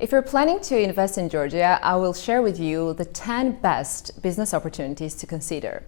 If you're planning to invest in Georgia, I will share with you the 10 best business opportunities to consider.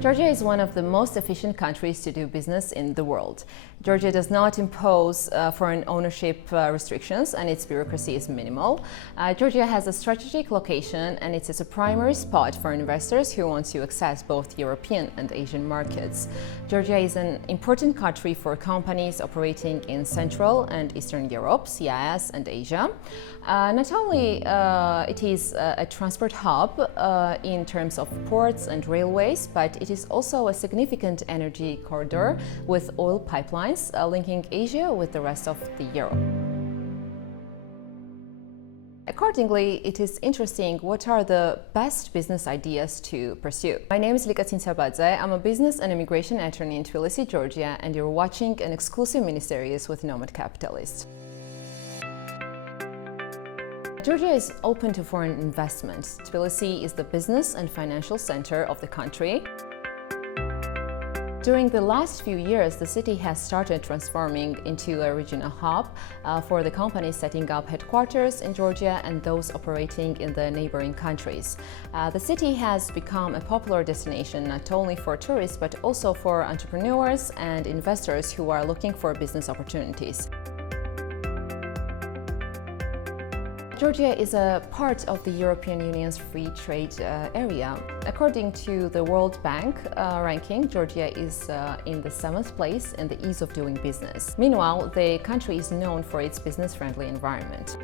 Georgia is one of the most efficient countries to do business in the world. Georgia does not impose foreign ownership restrictions, and its bureaucracy is minimal. Georgia has a strategic location, and it is a primary spot for investors who want to access both European and Asian markets. Georgia is an important country for companies operating in Central and Eastern Europe, CIS, and Asia. Not only it is a transport hub in terms of ports and railways, but it is also a significant energy corridor with oil pipelines linking Asia with the rest of Europe. Accordingly, it is interesting what are the best business ideas to pursue. My name is Lika Tsintsabadze. I'm a business and immigration attorney in Tbilisi, Georgia, and you're watching an exclusive miniseries with Nomad Capitalist. Georgia is open to foreign investments. Tbilisi is the business and financial center of the country. During the last few years, the city has started transforming into a regional hub for the companies setting up headquarters in Georgia and those operating in the neighboring countries. The city has become a popular destination not only for tourists but also for entrepreneurs and investors who are looking for business opportunities. Georgia is a part of the European Union's free trade area. According to the World Bank ranking, Georgia is in the 7th place in the ease of doing business. Meanwhile, the country is known for its business-friendly environment.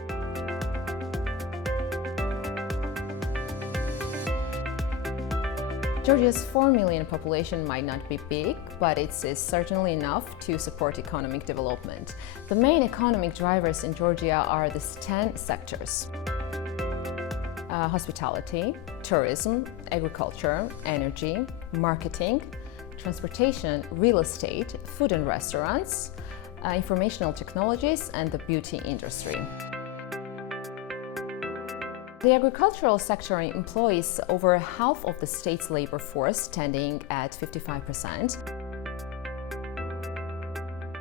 Georgia's 4 million population might not be big, but it is certainly enough to support economic development. The main economic drivers in Georgia are the 10 sectors: hospitality, tourism, agriculture, energy, marketing, transportation, real estate, food and restaurants, informational technologies, and the beauty industry. The agricultural sector employs over half of the state's labor force, standing at 55%.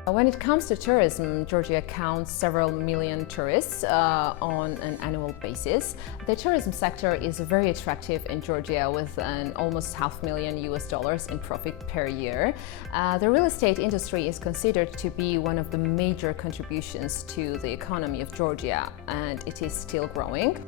When it comes to tourism, Georgia counts several million tourists on an annual basis. The tourism sector is very attractive in Georgia, with an almost $500,000 in profit per year. The real estate industry is considered to be one of the major contributions to the economy of Georgia, and it is still growing.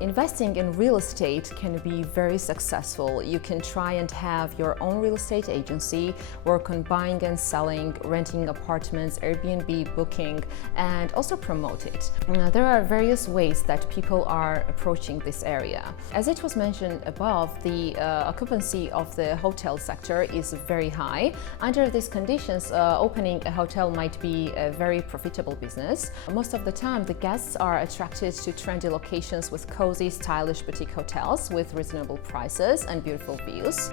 Investing in real estate can be very successful. You can try and have your own real estate agency, work on buying and selling, renting apartments, Airbnb, booking, and also promote it. There are various ways that people are approaching this area. As it was mentioned above, the occupancy of the hotel sector is very high. Under these conditions, opening a hotel might be a very profitable business. Most of the time, the guests are attracted to trendy locations with cozy, stylish boutique hotels with reasonable prices and beautiful views.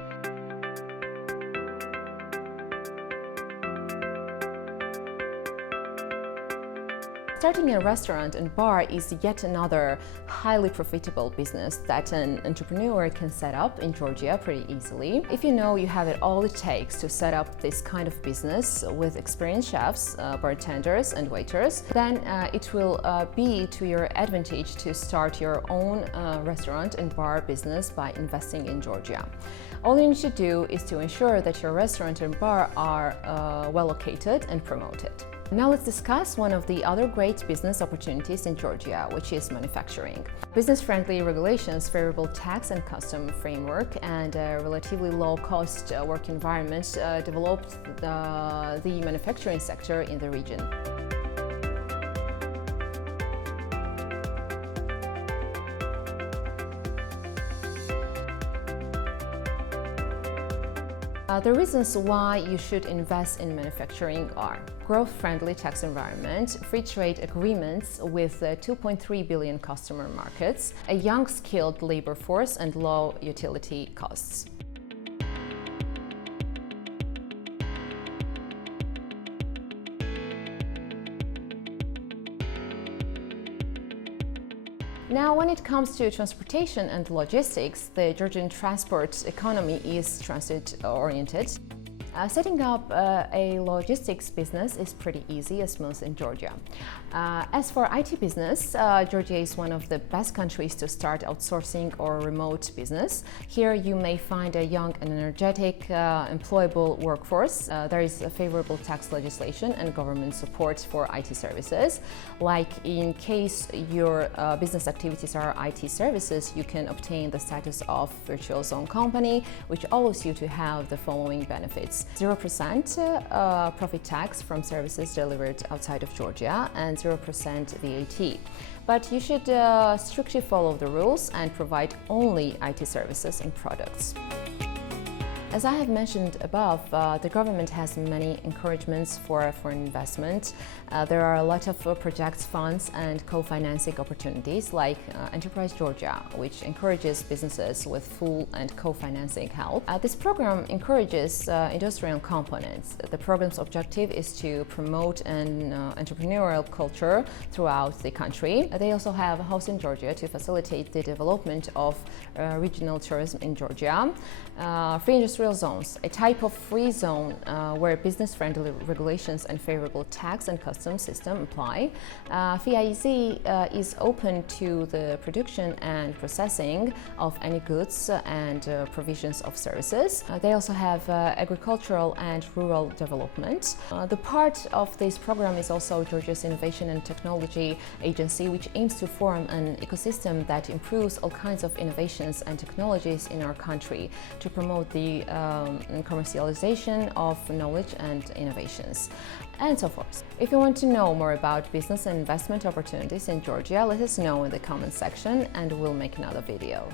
Starting a restaurant and bar is yet another highly profitable business that an entrepreneur can set up in Georgia pretty easily. If you know you have it all it takes to set up this kind of business with experienced chefs, bartenders and waiters, then it will be to your advantage to start your own restaurant and bar business by investing in Georgia. All you need to do is to ensure that your restaurant and bar are well located and promoted. Now let's discuss one of the other great business opportunities in Georgia, which is manufacturing. Business-friendly regulations, favorable tax and custom framework, and a relatively low-cost work environment developed the manufacturing sector in the region. The reasons why you should invest in manufacturing are growth-friendly tax environment, free trade agreements with 2.3 billion customer markets, a young skilled labor force, and low utility costs. Now, when it comes to transportation and logistics, the Georgian transport economy is transit-oriented. Setting up a logistics business is pretty easy and smooth in Georgia. As for IT business, Georgia is one of the best countries to start outsourcing or remote business. Here you may find a young and energetic, employable workforce. There is a favorable tax legislation and government support for IT services. Like in case your business activities are IT services, you can obtain the status of virtual zone company, which allows you to have the following benefits: 0% profit tax from services delivered outside of Georgia and 0% VAT. But you should strictly follow the rules and provide only IT services and products. As I have mentioned above, the government has many encouragements for foreign investment. There are a lot of projects, funds, and co-financing opportunities like Enterprise Georgia, which encourages businesses with full and co-financing help. This program encourages industrial components. The program's objective is to promote an entrepreneurial culture throughout the country. They also have a house in Georgia to facilitate the development of regional tourism in Georgia. Free industrial zones, a type of free zone where business-friendly regulations and favorable tax and customs system apply. FIEZ is open to the production and processing of any goods and provisions of services. They also have agricultural and rural development. The part of this program is also Georgia's Innovation and Technology Agency, which aims to form an ecosystem that improves all kinds of innovations and technologies in our country to promote the commercialization of knowledge and innovations, and so forth. If you want to know more about business and investment opportunities in Georgia, let us know in the comment section and we'll make another video.